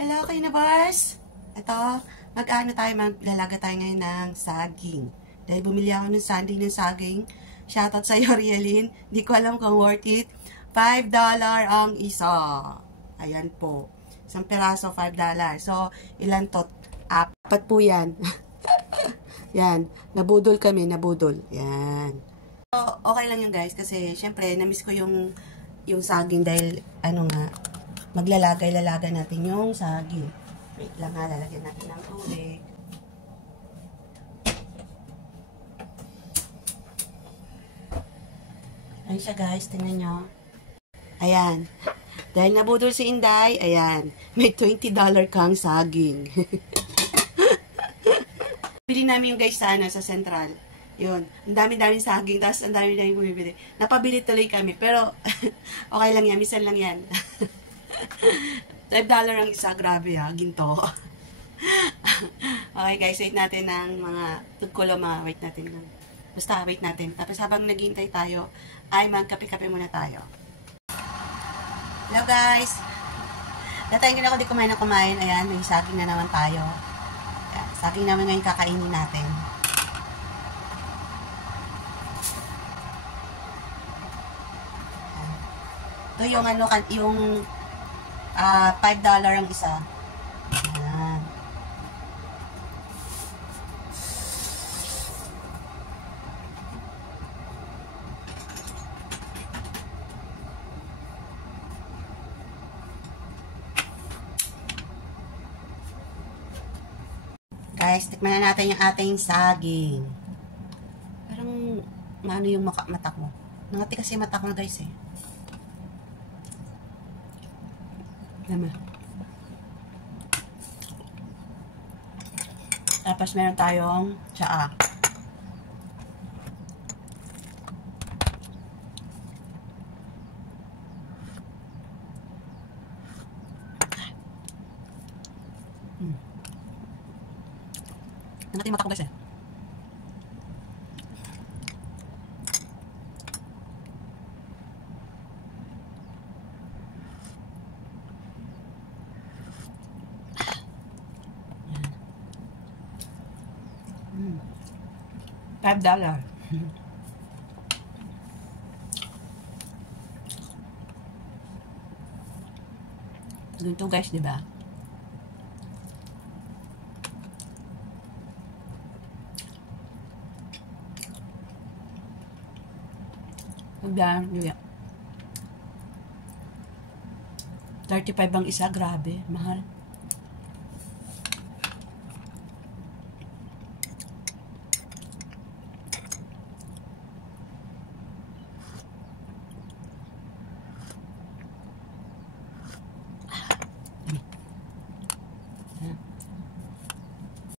Hello, Kainabars! Ito, maglalaga tayo ngayon ng saging. Dahil bumili ako ng Sunday ng saging. Shoutout sa'yo, Rialyn. Di ko alam kung worth it. $5 ang isa. Ayan po. Isang peraso, $5. So, ilan to? 4 po yan. Yan. Nabudol kami, nabudol. Yan. So, okay lang yun guys. Kasi, syempre, namiss ko yung saging dahil, maglalagay-lalaga natin yung saging. Wait lang ha, lalagyan natin ng tubig. Ayan siya guys, tingnan nyo. Ayan. Dahil nabudol si Inday, ayan, may $20 kang saging. Bili namin yung guys sana sa Central. Yun, ang dami-daming saging, tapos ang dami-daming bumibili. Napabili tuloy kami, pero okay lang yan, minsan lang yan. $5 ang isa, grabe ha, ginto. Okay guys, wait natin ng mga tugkulo, wait natin ng, basta wait natin. Tapos habang naghihintay tayo, ay magkape-kape muna tayo. Hello guys, datayin ko na ako di kumain na kumain. Ayan, may saging na naman tayo. Ayan, saging naman ngayon kakainin natin. Ito yung yung $5 ang isa. Ayan. Guys, tikman na natin yung ating saging. Parang, maano yung mata ko. Nangati kasi mata ko na guys eh. Lama. Tapos meron tayong tsaa. Nangati yung mata ko guys eh. $5. Ganito guys, di ba? $35 ang isa, grabe, mahal.